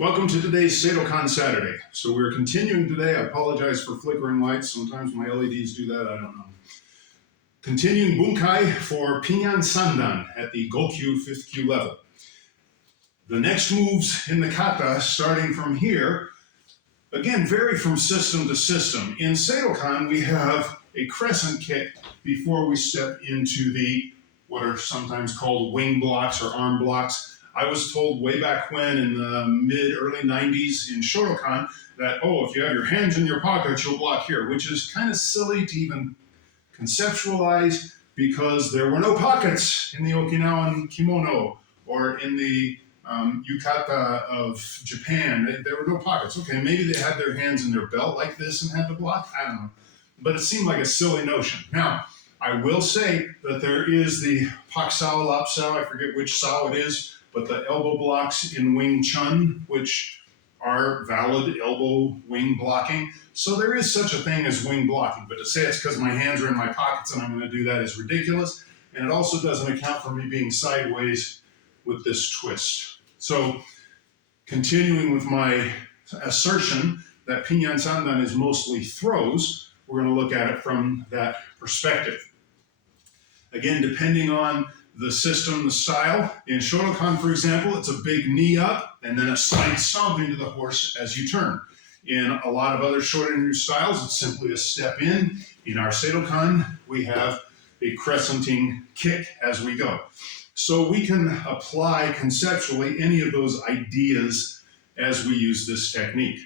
Welcome to today's Seidokan Saturday. So we're continuing today. I apologize for flickering lights. Sometimes my LEDs do that, I don't know. Continuing bunkai for Pinan Sandan at the Gokyu 5th Kyu level. The next moves in the kata, starting from here, again, vary from system to system. In Seidokan, we have a crescent kick before we step into the, what are sometimes called wing blocks or arm blocks. I was told way back when in the early 90s in Seidokan that, if you have your hands in your pockets, you'll block here, which is kind of silly to even conceptualize because there were no pockets in the Okinawan kimono or in the yukata of Japan. There were no pockets. Okay, maybe they had their hands in their belt like this and had to block. I don't know. But it seemed like a silly notion. Now, I will say that there is the paksao, lapsao, I forget which sao it is, but the elbow blocks in Wing Chun, which are valid elbow wing blocking. So there is such a thing as wing blocking, but to say it's because my hands are in my pockets and I'm going to do that is ridiculous. And it also doesn't account for me being sideways with this twist. So continuing with my assertion that Pinan Sandan is mostly throws, we're going to look at it from that perspective. Again, depending on the system, the style. In Seidokan, for example, it's a big knee up and then a side stomp into the horse as you turn. In a lot of other Shorin-ryu styles, it's simply a step in. In our Seidokan, we have a crescenting kick as we go. So we can apply conceptually any of those ideas as we use this technique.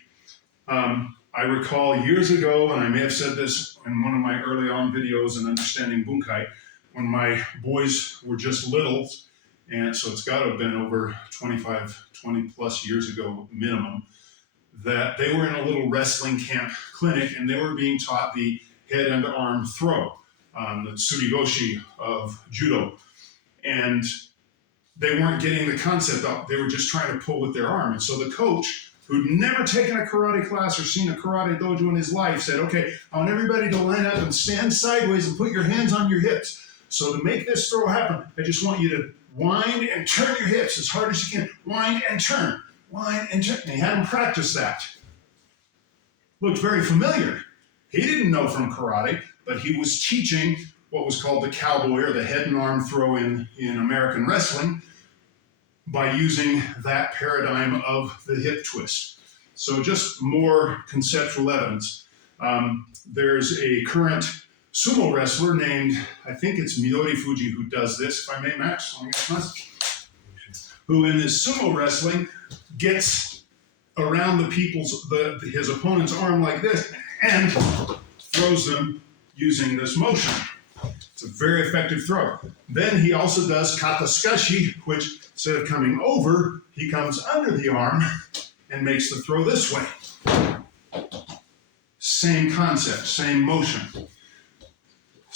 I recall years ago, and I may have said this in one of my early on videos in Understanding Bunkai, when my boys were just little, and so it's got to have been over 20 plus years ago minimum, that they were in a little wrestling camp clinic and they were being taught the head and arm throw, the tsurigoshi of judo. And they weren't getting the concept up. They were just trying to pull with their arm. And so the coach, who'd never taken a karate class or seen a karate dojo in his life, said, okay, I want everybody to line up and stand sideways and put your hands on your hips. So to make this throw happen, I just want you to wind and turn your hips as hard as you can. Wind and turn. Wind and turn. And he had him practice that. Looked very familiar. He didn't know from karate, but he was teaching what was called the cowboy or the head and arm throw in American wrestling by using that paradigm of the hip twist. So just more conceptual evidence. There's a current sumo wrestler named, I think it's Midori Fuji who does this, if I may, Max, who in this sumo wrestling gets around his opponent's arm like this and throws them using this motion. It's a very effective throw. Then he also does kata skashi, which instead of coming over, he comes under the arm and makes the throw this way. Same concept, same motion.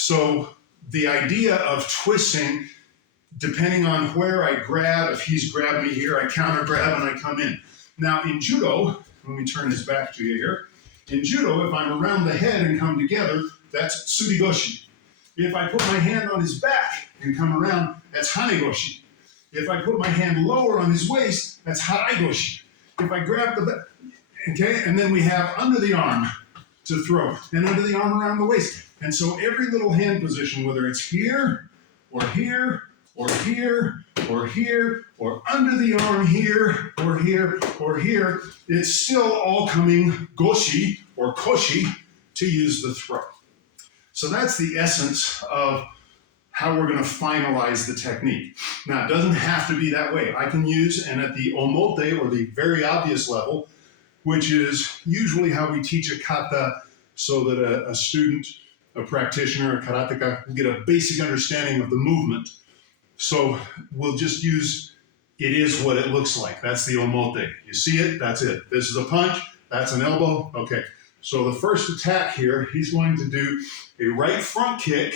So the idea of twisting, depending on where I grab, if he's grabbed me here, I counter grab and I come in. Now in judo, let me turn this back to you here. In judo, if I'm around the head and come together, that's tsurigoshi. If I put my hand on his back and come around, that's hanegoshi. If I put my hand lower on his waist, that's haraigoshi. If I grab the back, okay, and then we have under the arm to throw, and under the arm around the waist. And so every little hand position, whether it's here, or here, or here, or here, or under the arm here, or here, or here, it's still all coming goshi or koshi to use the throw. So that's the essence of how we're going to finalize the technique. Now, it doesn't have to be that way. I can use, and at the omote, or the very obvious level, which is usually how we teach a kata so that a student, a practitioner, a karateka, will get a basic understanding of the movement. So we'll just use, it is what it looks like. That's the omote. You see it, that's it. This is a punch, that's an elbow. Okay, so the first attack here, he's going to do a right front kick.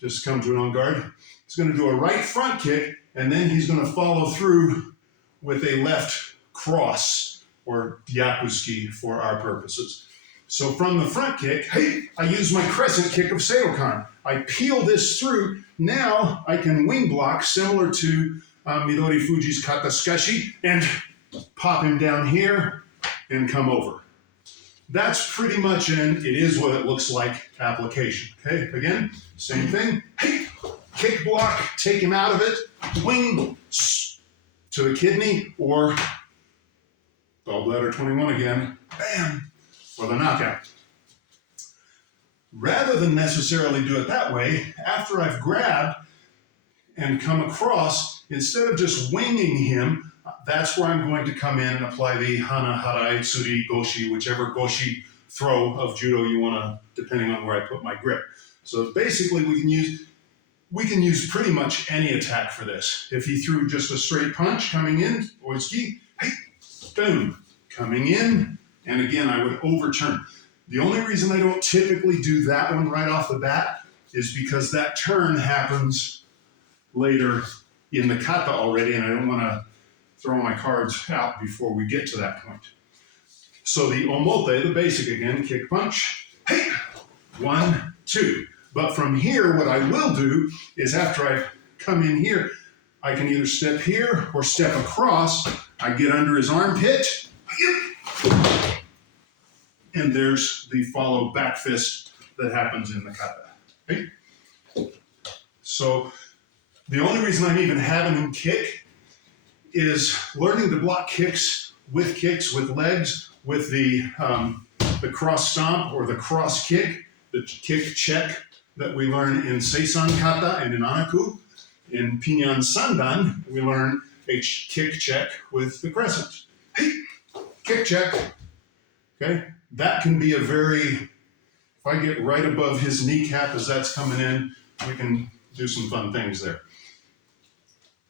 Just come to an on guard. He's going to do a right front kick, and then he's going to follow through with a left cross, or yakusuki for our purposes. So from the front kick, hey, I use my crescent kick of Seidokan. I peel this through. Now I can wing block similar to Midori Fuji's kata skashi, and pop him down here, and come over. That's pretty much an it is what it looks like application. Okay, again, same thing. Hey, kick block, take him out of it, wing to the kidney, or gallbladder 21 again, bam, for the knockout. Rather than necessarily do it that way, after I've grabbed and come across, instead of just winging him, that's where I'm going to come in and apply the hana, harai, tsuri, goshi, whichever goshi throw of judo you want to, depending on where I put my grip. So basically we can use pretty much any attack for this. If he threw just a straight punch coming in, oitsuki, hey, boom, coming in, and again I would overturn. The only reason I don't typically do that one right off the bat is because that turn happens later in the kata already, and I don't want to throw my cards out before we get to that point. So the omote, the basic again, kick punch, hey, 1, 2. But from here, what I will do is after I come in here, I can either step here or step across. I get under his armpit, and there's the follow back fist that happens in the kata. Okay? So the only reason I'm even having him kick is learning to block kicks with legs, with the cross stomp or the cross kick, the kick check that we learn in Seisan Kata and in Anaku. In Pinan Sandan, we learn a kick check with the crescent. Hey, kick check. Okay, that can be a very, if I get right above his kneecap as that's coming in, we can do some fun things there.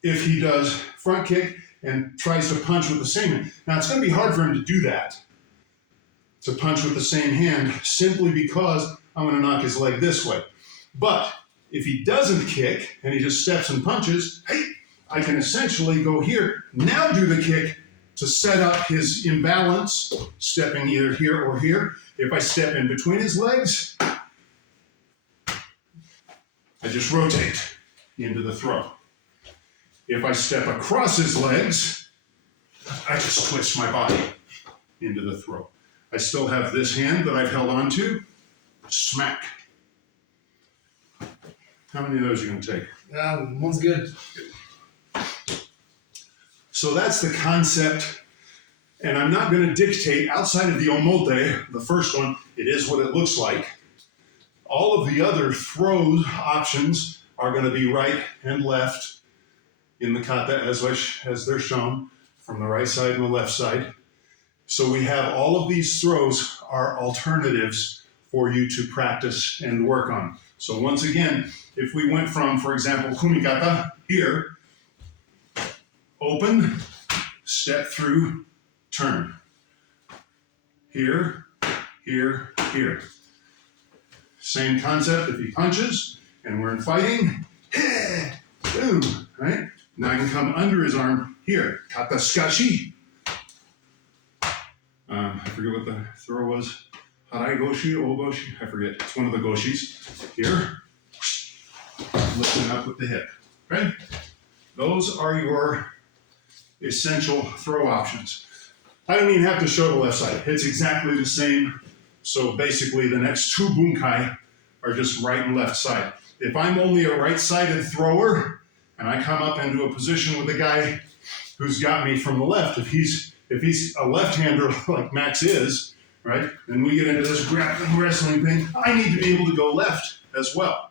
If he does front kick and tries to punch with the same hand, now it's going to be hard for him to do that, to punch with the same hand, simply because I'm going to knock his leg this way. But if he doesn't kick and he just steps and punches, hey, I can essentially go here, now do the kick to set up his imbalance, stepping either here or here. If I step in between his legs, I just rotate into the throw. If I step across his legs, I just twist my body into the throw. I still have this hand that I've held on to, smack. How many of those are you going to take? One's good. So that's the concept, and I'm not going to dictate outside of the omote, the first one, it is what it looks like. All of the other throw options are going to be right and left in the kata as they're shown, from the right side and the left side. So we have all of these throws are alternatives for you to practice and work on. So once again, if we went from, for example, kumikata here, open, step through, turn. Here, here, here. Same concept if he punches and we're in fighting, boom, right? Now I can come under his arm here, kata skashi. I forget what the throw was. Harai goshi, ogoshi, I forget. It's one of the goshis. Here, lifting up with the hip, right? Those are your essential throw options. I don't even have to show the left side. It's exactly the same. So basically the next two bunkai are just right and left side. If I'm only a right-sided thrower and I come up into a position with a guy who's got me from the left, if he's a left-hander like Max is, right, and we get into this grappling wrestling thing, I need to be able to go left as well.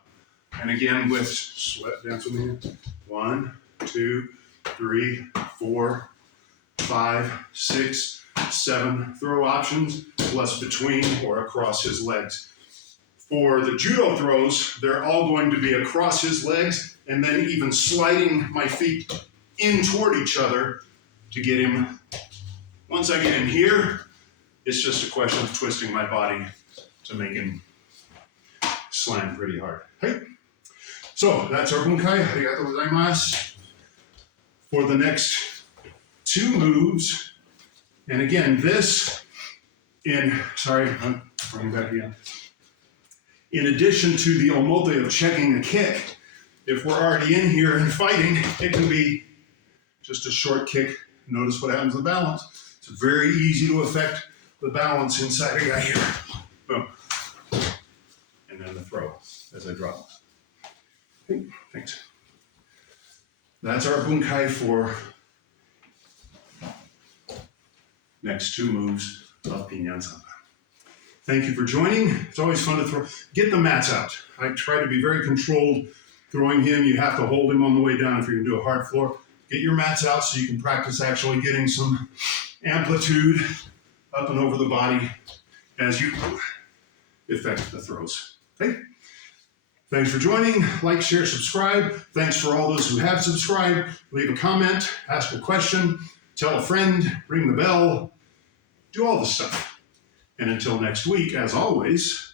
And again with sweat, dance with me. 1, 2, 3, 4, 5, 6, 7 throw options, plus between or across his legs. For the judo throws, they're all going to be across his legs and then even sliding my feet in toward each other to get him. Once I get him here, it's just a question of twisting my body to make him slam pretty hard. Okay? So that's our bunkai. Arigatou gozaimasu. For the next 2 moves, and again, this I'm bringing back again. In addition to the omote of checking a kick, if we're already in here and fighting, it can be just a short kick Notice what happens to the balance. It's very easy to affect the balance inside a guy here. Boom. And then the throw as I drop. Okay, thanks. That's our bunkai for next two moves of Pinan Sandan. Thank you for joining. It's always fun to throw. Get the mats out. I try to be very controlled throwing him. You have to hold him on the way down if you're going to do a hard floor. Get your mats out so you can practice actually getting some amplitude up and over the body as you effect the throws. Okay? Thanks for joining. Like, share, subscribe. Thanks for all those who have subscribed. Leave a comment, ask a question, tell a friend, ring the bell, do all the stuff. And until next week, as always,